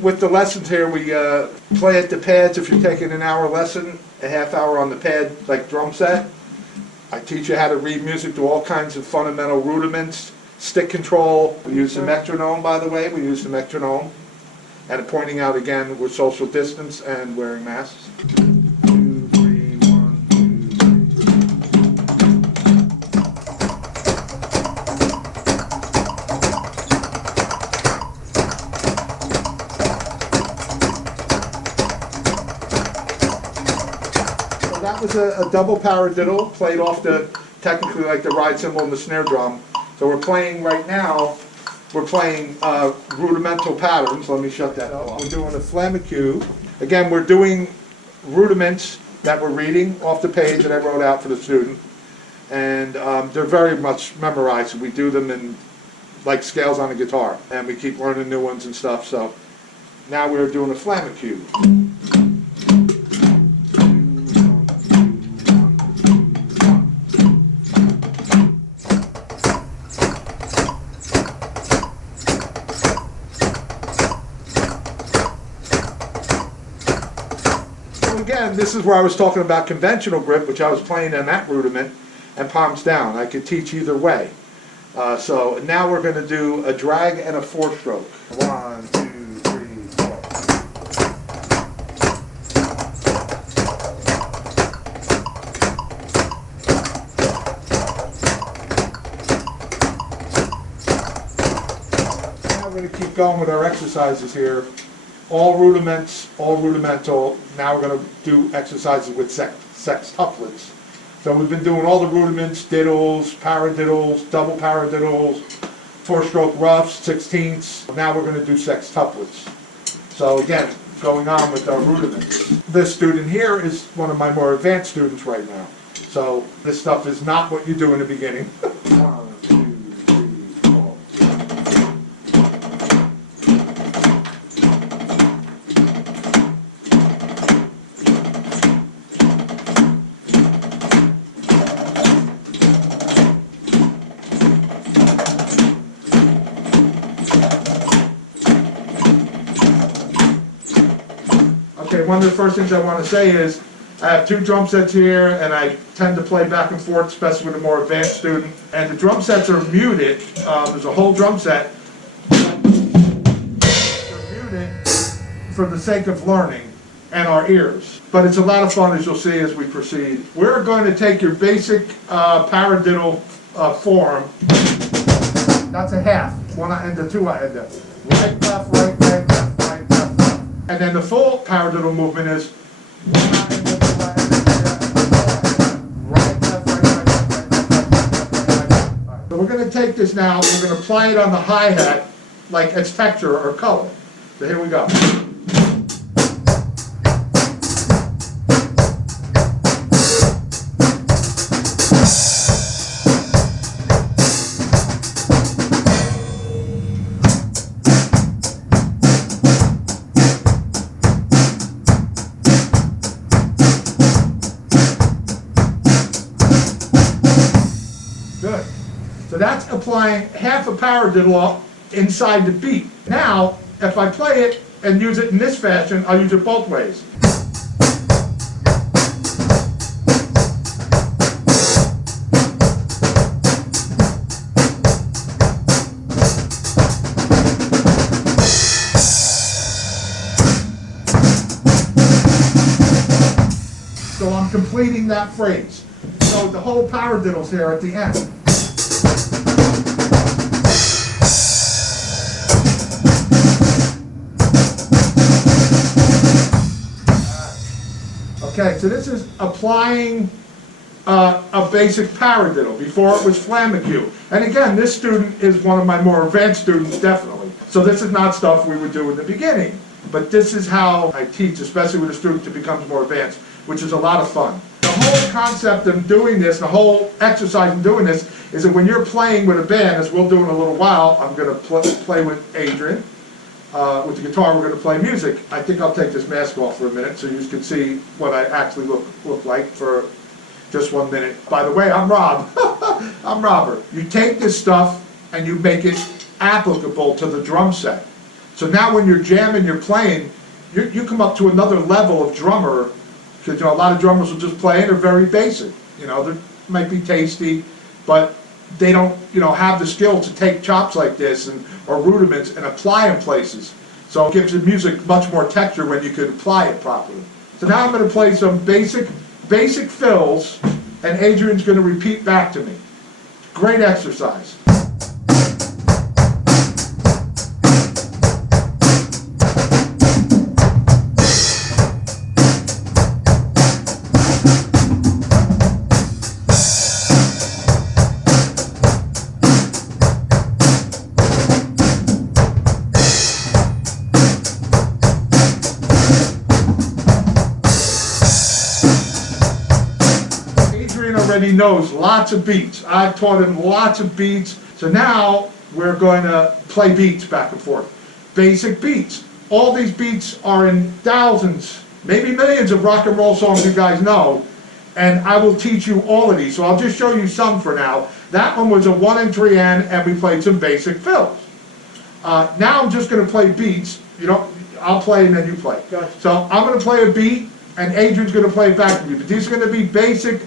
with the lessons here, we play at the pads. If you're taking an hour lesson, a half hour on the pad, like drum set. I teach you how to read music, do all kinds of fundamental rudiments, stick control. We use the metronome, by the way. We use the metronome. And pointing out again, we're social distance and wearing masks. 2, 3, 1, 2, 3. So that was a double paradiddle, played off the, technically like the ride cymbal and the snare drum. So we're playing right now. We're playing rudimental patterns. Let me shut that off. We're doing a flamicue. Again, we're doing rudiments that we're reading off the page that I wrote out for the student. And they're very much memorized. We do them in like scales on a guitar. And we keep learning new ones and stuff. So now we're doing a flamicue. Again, this is where I was talking about conventional grip, which I was playing on that rudiment, and palms down. I could teach either way. So now we're going to do a drag and a 4-stroke. 1, 2, 3, 4. Now we're going to keep going with our exercises here. All rudiments, all rudimental. Now we're going to do exercises with sextuplets. So we've been doing all the rudiments, diddles, paradiddles, double paradiddles, 4-stroke roughs, 16ths. Now we're going to do sextuplets. So again, going on with our rudiments. This student here is one of my more advanced students right now. So this stuff is not what you do in the beginning. 1, 2, 3, 4. Okay, one of the first things I want to say is I have 2 drum sets here, and I tend to play back and forth, especially with a more advanced student. And the drum sets are muted. There's a whole drum set. They're muted for the sake of learning and our ears. But it's a lot of fun, as you'll see as we proceed. We're going to take your basic paradiddle form. That's a half. 1 end to 2 end. Right, left, right, right, left, right, left, left. And then the full paradiddle movement is right, left, right, left, right, left, right. So we're going to take this now, we're going to apply it on the hi-hat like it's texture or color. So here we go. Good. So that's applying half a paradiddle inside the beat. Now, if I play it and use it in this fashion, I'll use it both ways. So I'm completing that phrase. So the whole paradiddle's here at the end. Okay, so this is applying a basic paradiddle. Before it was flamicue. And again, this student is one of my more advanced students, definitely. So this is not stuff we would do in the beginning. But this is how I teach, especially with a student who becomes more advanced, which is a lot of fun. The whole concept of doing this, the whole exercise in doing this, is that when you're playing with a band, as we'll do in a little while, I'm going to play with Adrian. With the guitar, we're going to play music. I think I'll take this mask off for a minute so you can see what I actually look like for just 1 minute. By the way, I'm Rob. I'm Robert. You take this stuff and you make it applicable to the drum set. So now when you're jamming, you're playing, you come up to another level of drummer, because a lot of drummers will just play it, they're very basic. They might be tasty, but they don't have the skill to take chops like this or rudiments and apply them places. So it gives the music much more texture when you can apply it properly. So now I'm going to play some basic fills, and Adrian's going to repeat back to me. Great exercise. Already knows lots of beats. I've taught him lots of beats. So now we're going to play beats back and forth. Basic beats. All these beats are in thousands, maybe millions of rock and roll songs you guys know. And I will teach you all of these. So I'll just show you some for now. That one was a 1 and 3 and we played some basic fills. Now I'm just going to play beats. I'll play and then you play. Gotcha. So I'm going to play a beat and Adrian's going to play it back to me. But these are going to be basic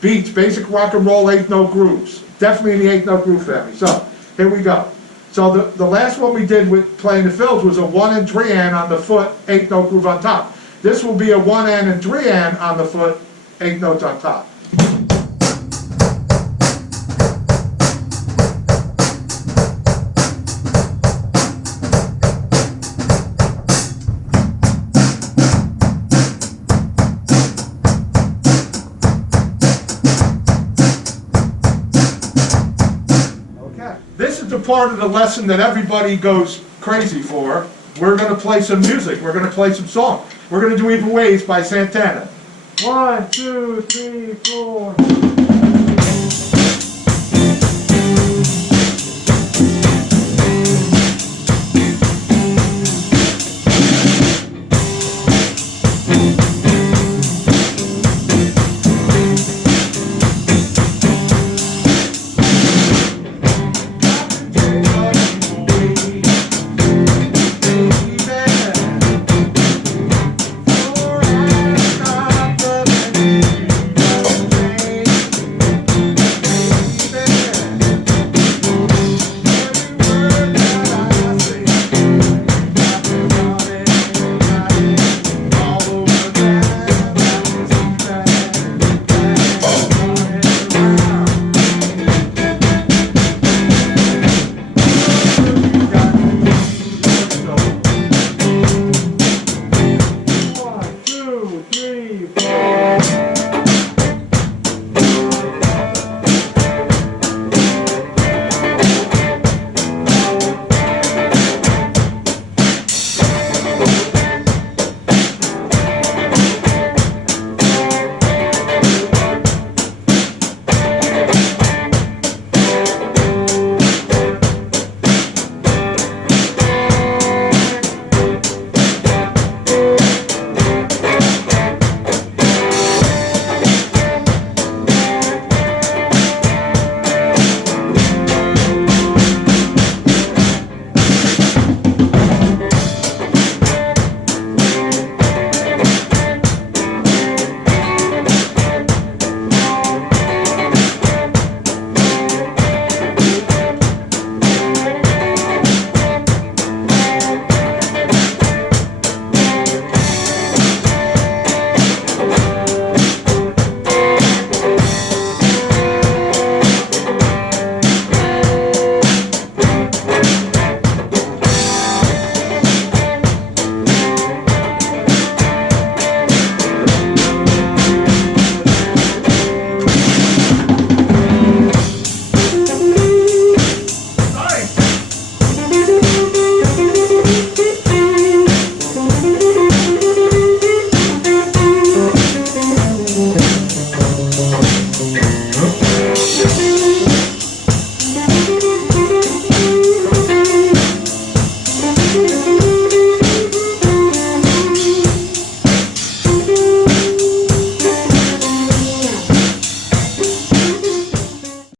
beats, basic rock and roll 8-note grooves. Definitely in the 8-note groove family. So, here we go. So the last one we did with playing the fills was a 1 and 3 and on the foot, 8-note groove on top. This will be a 1 and 3 and on the foot, 8 notes on top. This is the part of the lesson that everybody goes crazy for. We're going to play some music. We're going to play some song. We're going to do Even Ways by Santana. 1, 2, 3, 4.